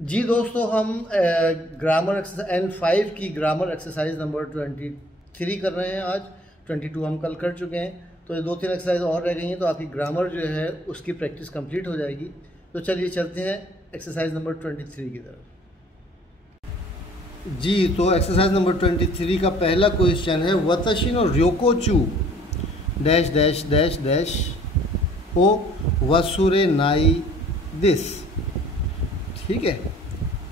जी दोस्तों, हम grammar exercise N5 की ग्रामर एक्सरसाइज नंबर 23 कर रहे हैं। आज 22 हम कल कर चुके हैं, तो ये 2-3 एक्सरसाइज और रह गई हैं, तो आपकी ग्रामर जो है उसकी प्रैक्टिस कंप्लीट हो जाएगी। तो चलिए चलते हैं एक्सरसाइज नंबर 23 की तरफ। जी, तो एक्सरसाइज नंबर 23 का पहला क्वेश्चन है वतशी नो र्योकोचू डैश डैश डैश डैश ओ वसुरे नाई दिस। ठीक है,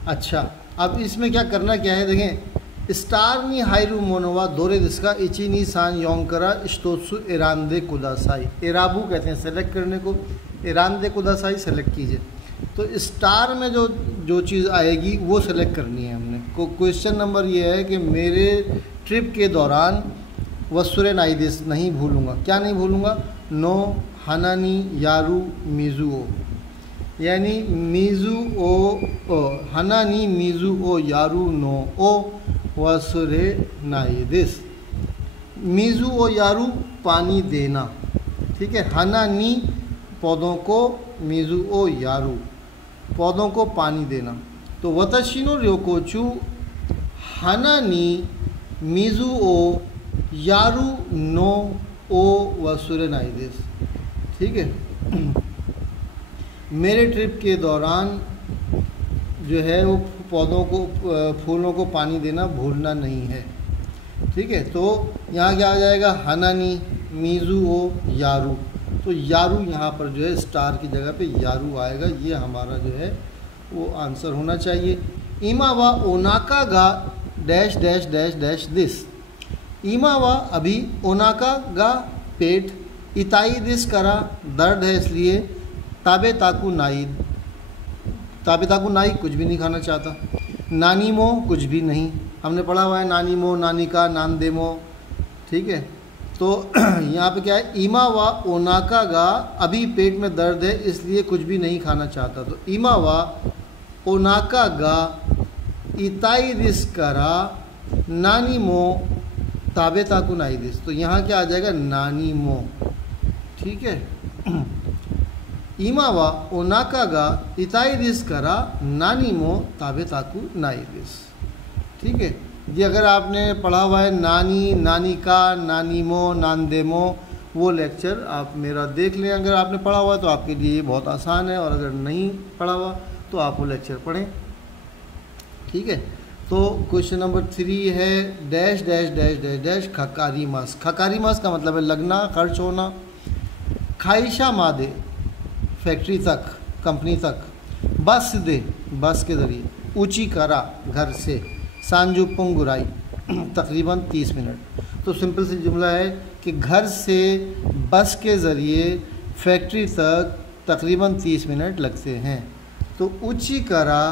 अच्छा, अब इसमें क्या करना क्या है, देखें। स्टार नी हाइरू मोनोवा दोरे दिसका इची नी सान योंकरा इश्तोत्सु इरानदे कुदासाई। इराबू कहते हैं सेलेक्ट करने को, इरानदे कुदासाई सेलेक्ट कीजिए। तो स्टार में जो चीज़ आएगी वो सेलेक्ट करनी है हमने को। क्वेश्चन नंबर ये है कि मेरे ट्रिप के दौरान वसुरे नाई दिस नहीं भूलूंगा। क्या नहीं भूलूंगा? नो हनानी यारू मिजुओ, यानी मीज़ू ओ हनानी मीज़ू ओ यारू नो ओ वसुरे नाई दिस। मीज़ू ओ यारू पानी देना, ठीक है। हनानी पौधों को, मीज़ू ओ यारू पौधों को पानी देना। तो वतशिनो र्योकोचू हनानी मीज़ू ओ यारू नो ओ वसुरे नाई दिस। ठीक है, मेरे ट्रिप के दौरान जो है वो पौधों को, फूलों को पानी देना भूलना नहीं है। ठीक है, तो यहाँ क्या आ जाएगा? हनानी मीज़ू ओ यारू। तो यारू यहाँ पर जो है स्टार की जगह पे यारू आएगा। ये हमारा जो है वो आंसर होना चाहिए। ईमा वा ओनाका गा dash dash dash dash this. ईमा वा अभी, ओनाका गा पेट, इताई दिस करा दर्द है इसलिए, ताबे ताकू नाई, ताबे ताकू नाई कुछ भी नहीं खाना चाहता। नानी मो कुछ भी नहीं, हमने पढ़ा हुआ है नानी मो, नानी का, नान दे मो। ठीक है, तो यहाँ पे क्या है? ईमा वा ओनाका गा अभी पेट में दर्द है इसलिए कुछ भी नहीं खाना चाहता। तो ईमा वा ओनाका गा इताई दिस करा नानी मो ताबे ताकू नाई दिस। तो यहाँ क्या आ जाएगा? नानी मो। ठीक है, ईमा वा ओनाका गा इताई दिस करा नानी मो ताबे ताकू नाई दिस। ठीक है जी, अगर आपने पढ़ा हुआ है नानी, नानी का, नानी मो, नान दे मो, वो लेक्चर आप मेरा देख लें। अगर आपने पढ़ा हुआ है तो आपके लिए बहुत आसान है, और अगर नहीं पढ़ा हुआ तो आप वो लेक्चर पढ़ें। ठीक है, तो क्वेश्चन नंबर 3 है dash dash dash dash dash खकारी मास। खकारी मास का मतलब है लगना, खर्च होना। खाइशा मादे फैक्ट्री तक, कंपनी तक। बस दे बस के ज़रिए। ऊंची करा घर से। सांजू पुंगुराई तकरीबन 30 मिनट। तो सिंपल सी जुमला है कि घर से बस के ज़रिए फैक्ट्री तक तकरीबन 30 मिनट लगते हैं। तो ऊंची करा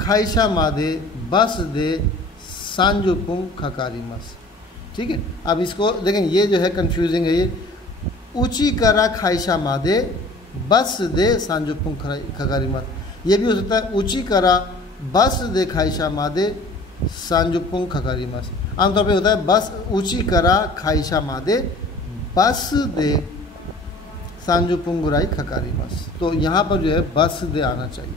खाइशा मादे बस दे सांजू पुंग खकारी मस। ठीक है, अब इसको देखें, ये जो है कंफ्यूजिंग है। ये ऊंची करा खाइशा मादे बस दे सांजुपुंग खकारी मत। ये भी हो सकता है ऊंची करा बस दे खाइशा मादे सांजुपुंग खकारी मस। आमतौर पे होता है बस ऊंची करा खाइशा मादे बस दे सांजुपुंग गुराई खकारी मस। तो यहाँ पर जो है बस दे आना चाहिए।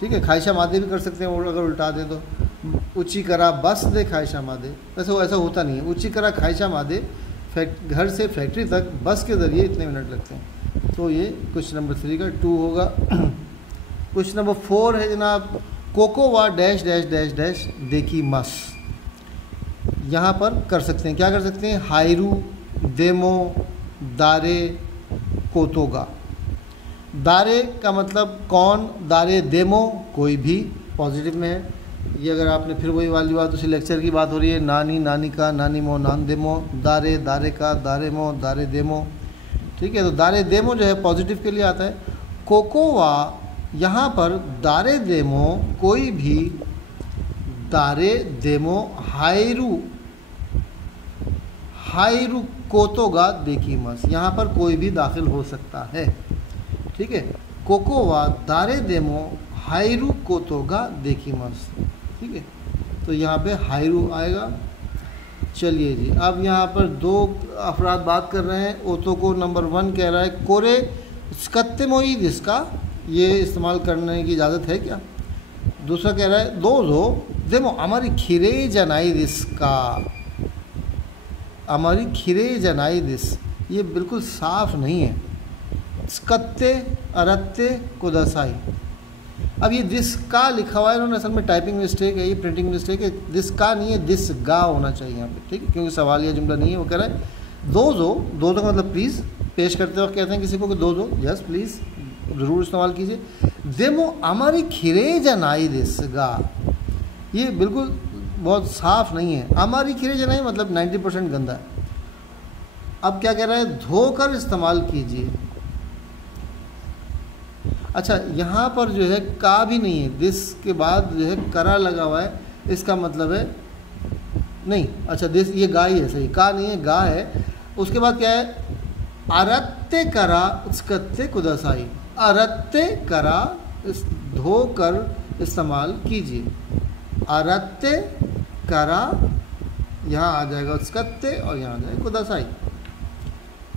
ठीक है, खाइशा मादे भी कर सकते हैं, और अगर उल्टा दें तो ऊंची करा बस दे खाइशा मादे। ऐसा होता नहीं है। ऊंची करा खाइशा मादे घर से फैक्ट्री तक बस के ज़रिए इतने मिनट लगते हैं। तो ये क्वेश्चन नंबर 3 का 2 होगा। क्वेश्चन नंबर 4 है जनाब, cocoa dash dash dash dash देखी मस। यहाँ पर कर सकते हैं, क्या कर सकते हैं? हाइरू देमो दारे कोतोगा। दारे का मतलब कौन, दारे देमो कोई भी, पॉजिटिव में है। ये अगर आपने फिर वही वाली बात, उसी लेक्चर की बात हो रही है। नानी, नानी का, नानी मो, नान देमो। दारे, दारे का, दारे मो, दारे देमो। ठीक है, तो दारे देमो जो है पॉजिटिव के लिए आता है। कोकोवा यहाँ पर दारे देमो कोई भी, दारे देमो हाइरू, हाइरू कोतोगा देखी मस। यहाँ पर कोई भी दाखिल हो सकता है। ठीक है, कोकोवा दारे देमो हाइरू कोतोगा देखी मस। ठीक है, तो यहाँ पे हाइरू आएगा। चलिए जी, अब यहाँ पर 2 अफराद बात कर रहे हैं। ओतो को नंबर 1 कह रहा है कोरे स्कत्ते मोई जिसका ये इस्तेमाल करने की इजाज़त है क्या? दूसरा कह रहा है दोजो देमो अमारी खिरे जनाई दिस का, अमारी खिरे जनाई दिस, ये बिल्कुल साफ नहीं है। स्कत्ते अरत्ते कुदासाई, अब ये दिस का लिखा हुआ है इन्होंने, असल में टाइपिंग मिस्टेक है, ये प्रिंटिंग मिस्टेक है। दिस का नहीं है, दिस गा होना चाहिए यहाँ पे, ठीक है, क्योंकि सवाल या जुमला नहीं है। वो कह रहा है दोजो का मतलब प्लीज़, पेश करते वक्त कहते हैं किसी को कि दोजो, यस प्लीज़ ज़रूर इस्तेमाल कीजिए। देमो हमारी खिरे जनाई दिस गा, ये बिल्कुल बहुत साफ नहीं है। हमारी खिरे जनाई मतलब 90% गंदा है। अब क्या कह रहा है, धोकर इस्तेमाल कीजिए। अच्छा, यहाँ पर जो है का भी नहीं है, दिस के बाद जो है करा लगा हुआ है, इसका मतलब है नहीं, अच्छा दिस ये गा ही है, सही, का नहीं है, गा है। उसके बाद क्या है, अरत्ते करा उत्स्कत्ते कुदासाई, अरत्ते करा धोकर इस्तेमाल कीजिए। अरत्ते करा यहाँ आ जाएगा उत्स्कत्ते और यहाँ आ जाएगा कुदासाई,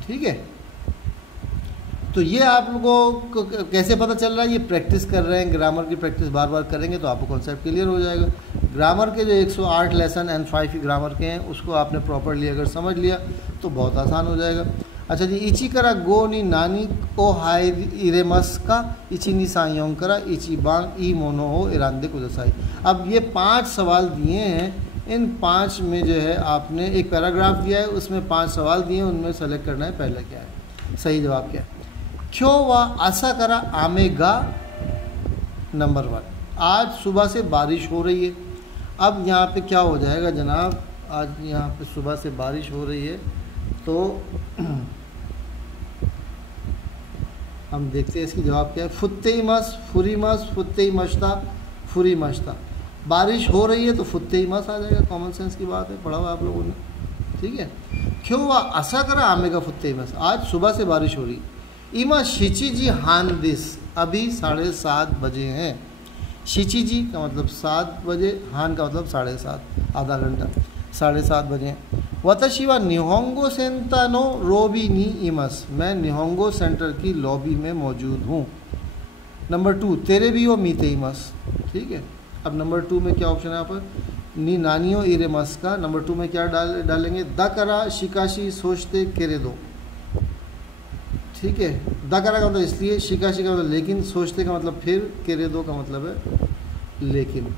ठीक है। तो ये आप लोगों को कैसे पता चल रहा है, ये प्रैक्टिस कर रहे हैं, ग्रामर की प्रैक्टिस बार बार करेंगे तो आपको कॉन्सेप्ट क्लियर हो जाएगा। ग्रामर के जो 108 लेसन एंड 5 ग्रामर के हैं उसको आपने प्रॉपरली अगर समझ लिया तो बहुत आसान हो जाएगा। अच्छा जी, इची करा गो नी नानी ओ हाई इरेमस का इची नी सायों करा इची बांग ई मोनो हो इरांदे कुदसाई। अब ये 5 सवाल दिए हैं, इन 5 में जो है आपने एक पैराग्राफ दिया है, उसमें 5 सवाल दिए हैं, उनमें सेलेक्ट करना है पहला क्या है, सही जवाब क्या है। क्यों वह आशा करा आमेगा, नंबर 1, आज सुबह से बारिश हो रही है। अब यहाँ पे क्या हो जाएगा जनाब, आज यहाँ पे सुबह से बारिश हो रही है तो हम देखते हैं इसकी जवाब क्या है। फुत्ते ही मस फुरी मस फुत्ते ही मशता फुरी मशता, बारिश हो रही है तो फुत्ते ही मस आ जाएगा, कॉमन सेंस की बात है, पढ़ा हुआ आप लोगों ने, ठीक है। क्यों वह आशा करा आमेगा फुत्ते ही मस, आज सुबह से बारिश हो रही है। इमा शिचिजी हान दिस, अभी 7:30 बजे हैं। शिचिजी का मतलब 7 बजे, हान का मतलब 7:30, आधा घंटा, 7:30 बजे हैं। वतशिवा निहोंगो सेंता नो रोबी नी इमस, मैं निहोंगो सेंटर की लॉबी में मौजूद हूँ। नंबर 2, तेरे भी हो मीते इमस, ठीक है। अब नंबर 2 में क्या ऑप्शन है यहाँ पर, नी नानियो इरेमस का, नंबर 2 में क्या डालेंगे, द करा शिकाशी सोचते केरे दो, ठीक है। द करा का मतलब इसलिए, शिकाशी का मतलब लेकिन, सोचते का मतलब फिर, केरे दो का मतलब है लेकिन,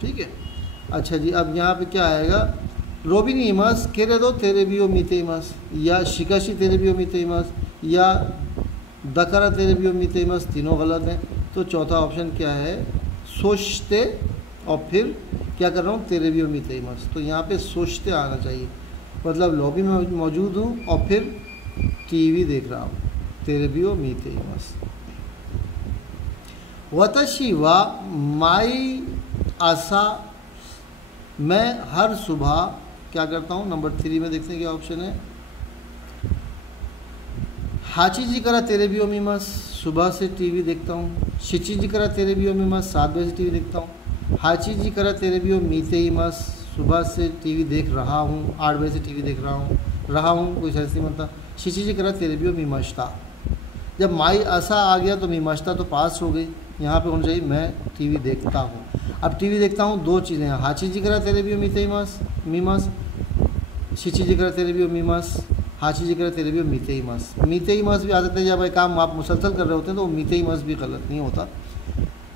ठीक है। अच्छा जी, अब यहाँ पे क्या आएगा, रोबिनी इमस केरे दो तेरे भी हो मीते इमस, या शिकाशी तेरे भी हो मीते इमस, या दकरा तेरे भी हो मीते इमस, तीनों गलत हैं। तो चौथा ऑप्शन क्या है, सोचते और फिर क्या कर रहा हूँ, तेरे भी हो मीते इमस। तो यहाँ पे सोचते आना चाहिए, मतलब लॉबी में मौजूद हूँ और फिर टीवी देख रहा हूँ, तेरे भी हो मीते इमस। वतशी वा माई आशा, मैं हर सुबह क्या करता हूँ, नंबर 3 में देखते हैं क्या ऑप्शन है। हाची जी करा तेरे भी ओमीमस, सुबह से टीवी देखता हूँ। शिची जी करा तेरे भी ओमीमस, 7 बजे से टीवी देखता हूँ। हाची जी करा तेरे भी मीते ही मस, सुबह से टीवी देख रहा हूँ, 8 बजे से टीवी देख रहा हूँ, कोई सेंस नहीं बनता। शिची जी करा तेरे भी मीमश्ता, जब माई आशा आ गया तो मीमश्ता तो पास हो गई, यहाँ पे होना चाहिए मैं टीवी देखता हूँ। अब टीवी देखता हूँ, 2 चीज़ें हैं, हाची जी करा तेरे भी मीते ही मस मीमस, शिची जी करा तेरे भी मीमस, हाची जी करा तेरे भी मीते ही मस। मीते ही मस भी आ सकता है, जब भाई काम आप मुसलसल कर रहे होते हैं तो मीते ही मस भी गलत नहीं होता।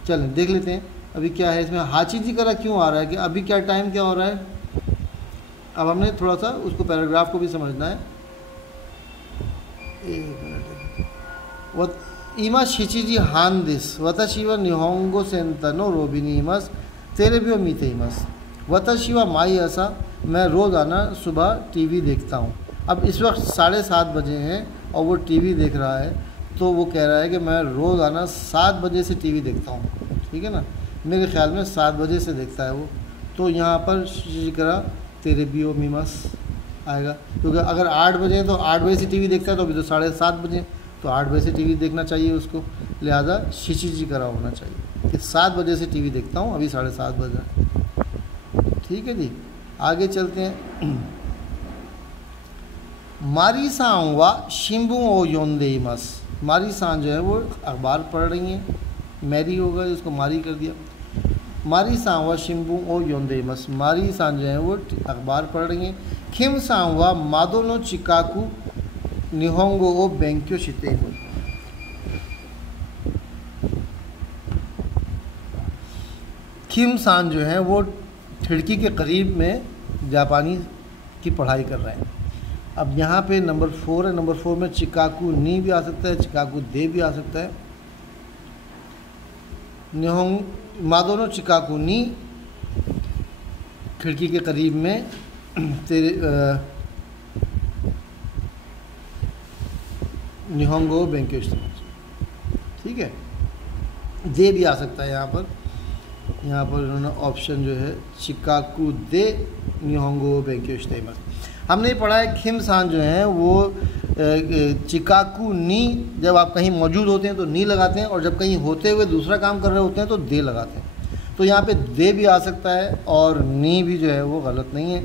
चलें देख लेते हैं अभी क्या है इसमें। हाची जी करा क्यों आ रहा है, कि अभी क्या टाइम क्या हो रहा है। अब हमने थोड़ा सा उसको पैराग्राफ को भी समझना है। इमा शिची जी हान दिस वतशिवा निहोंगो सेंतनो रोबिनी इमस तेरे भी मीते इमस वतशिवा माई ऐसा, मैं रोज़ाना सुबह टीवी देखता हूँ। अब इस वक्त 7:30 बजे हैं और वो टीवी देख रहा है, तो वो कह रहा है कि मैं रोज़ाना 7 बजे से टीवी देखता हूँ, ठीक है ना, मेरे ख्याल में 7 बजे से देखता है वो। तो यहाँ पर शिकरा तेरे भी ओ मीमस आएगा, क्योंकि अगर 8 बजे तो 8 बजे से टीवी देखता है तो अभी तो 7:30 बजे, तो 8 बजे से टीवी देखना चाहिए उसको, लिहाजा शिची जी करा होना चाहिए कि 7 बजे से टीवी देखता हूँ, अभी 7:30 बजे। ठीक है जी, आगे चलते हैं। मारीसा वा शिम्बू ओ योंदे इमस, मारी सान जो है वो अखबार पढ़ रही हैं, मैरी होगा जिसको मारी कर दिया। मारी सान वा शिम्बू ओ योंदेमस, मारी सान जो है वो अखबार पढ़ रही हैं। किम सान वा मादो नो चिकाकू निहोंगो ओ बेंक्यो शितेगो, किम सान जो है वो खिड़की के करीब में जापानी की पढ़ाई कर रहे हैं। अब यहाँ पे नंबर 4 है, नंबर 4 में चिकाकू नी भी आ सकता है, चिकाकू दे भी आ सकता है। निहोंग मादोनो चिकाकू नी, खिड़की के करीब में तेरे निहोंगो बेंक्यो, ठीक है। दे भी आ सकता है यहाँ पर इन्होंने ऑप्शन जो है चिकाकू दे निहोंगो बेंक्यो शितेमस। हमने पढ़ा है किम सान जो है वो चिकाकू नी, जब आप कहीं मौजूद होते हैं तो नी लगाते हैं, और जब कहीं होते हुए दूसरा काम कर रहे होते हैं तो दे लगाते हैं। तो यहाँ पे दे भी आ सकता है और नी भी जो है वो गलत नहीं है,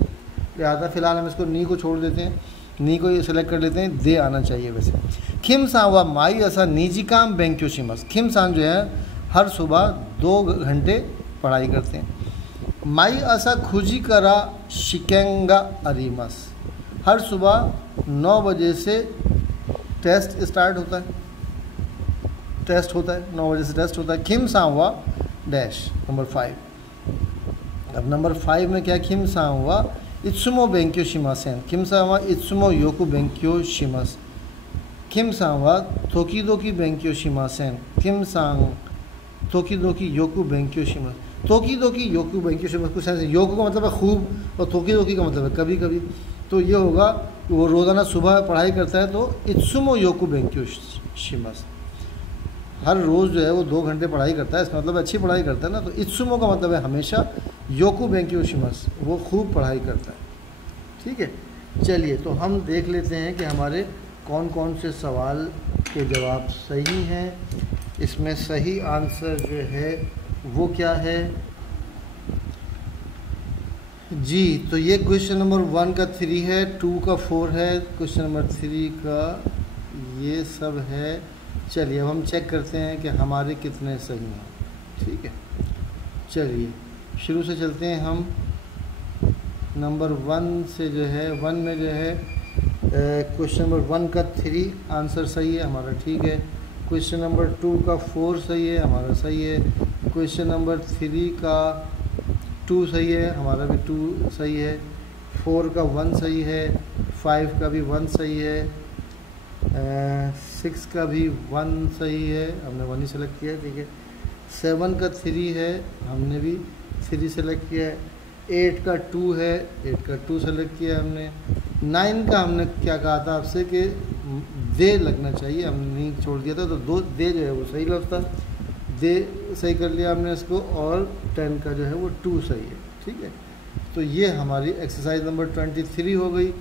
लिहाजा फ़िलहाल हम इसको नी को छोड़ देते हैं, नी को सेलेक्ट कर लेते हैं, दे आना चाहिए वैसे। किम सान वा माई ऐसा निजी काम बेंक्यो शिमस, किम सान जो है हर सुबह 2 घंटे पढ़ाई करते हैं। माई ऐसा खुजी करा शिकेंगा अरीमस, हर सुबह 9 बजे से टेस्ट स्टार्ट होता है, टेस्ट होता है 9 बजे से टेस्ट होता है। किम सान वा डैश नंबर 5। अब नंबर 5 में क्या, किम सान हुआ इत्सुमो बेंक्यो शिमासेन, किम सान हुआ इत्सुमो योकु बेंक्यो शिमस, किम सान हुआ तोकीदोकी बेंक्यो शिमासेन, किम सान तोकीदोकी योकु बेंक्यो शिमस। तोकीदोकी योकु बेंक्यो शिमस कुछ ऐसे, योकु का मतलब है खूब और तोकीदोकी का मतलब है कभी कभी, तो ये होगा कि वो रोज़ाना सुबह पढ़ाई करता है तो इत्सुमो योकु बेंक्यो शिमस, हर रोज़ जो है वो 2 घंटे पढ़ाई करता है, इसका मतलब अच्छी पढ़ाई करता है ना। तो इत्सुमो का मतलब है हमेशा, योकु बेंक्यो शिमस वो खूब पढ़ाई करता है, ठीक है। चलिए तो हम देख लेते हैं कि हमारे कौन कौन से सवाल के जवाब सही हैं। इसमें सही आंसर जो है वो क्या है जी, तो ये क्वेश्चन नंबर 1 का 3 है, 2 का 4 है, क्वेश्चन नंबर 3 का ये सब है। चलिए अब हम चेक करते हैं कि हमारे कितने सही हैं, ठीक है। चलिए शुरू से चलते हैं हम, नंबर 1 से जो है 1 में जो है क्वेश्चन नंबर 1 का 3 आंसर सही है हमारा, ठीक है। क्वेश्चन नंबर 2 का 4 सही है हमारा, सही है। क्वेश्चन नंबर 3 का 2 सही है हमारा भी, 2 सही है। 4 का 1 सही है, 5 का भी 1 सही है, 6 का भी 1 सही है, हमने 1 ही सेलेक्ट किया है, ठीक है। 7 का 3 है, हमने भी 3 सेलेक्ट किया है। 8 का 2 है, 8 का 2 सेलेक्ट किया है हमने। 9 का हमने क्या कहा था आपसे कि दे लगना चाहिए, हमने नहीं छोड़ दिया था, तो 2 दे जो है वो सही लफ्ज़ था, दे सही कर लिया हमने इसको। और 10 का जो है वो 2 सही है, ठीक है। तो ये हमारी एक्सरसाइज नंबर 23 हो गई।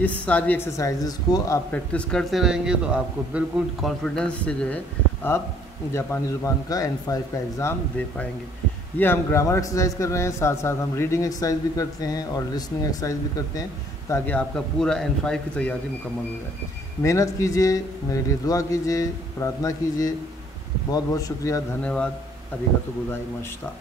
इस सारी एक्सरसाइजेस को आप प्रैक्टिस करते रहेंगे तो आपको बिल्कुल कॉन्फिडेंस से जो है आप जापानी ज़ुबान का N5 का एग्ज़ाम दे पाएंगे। ये हम ग्रामर एक्सरसाइज कर रहे हैं, साथ साथ हम रीडिंग एक्सरसाइज भी करते हैं और लिसनिंग एक्सरसाइज भी करते हैं, ताकि आपका पूरा N5 की तैयारी मुकम्मल हो जाए। मेहनत कीजिए, मेरे लिए दुआ कीजिए, प्रार्थना कीजिए। बहुत बहुत शुक्रिया, धन्यवाद। अरिगातो गोजाइमाशिता।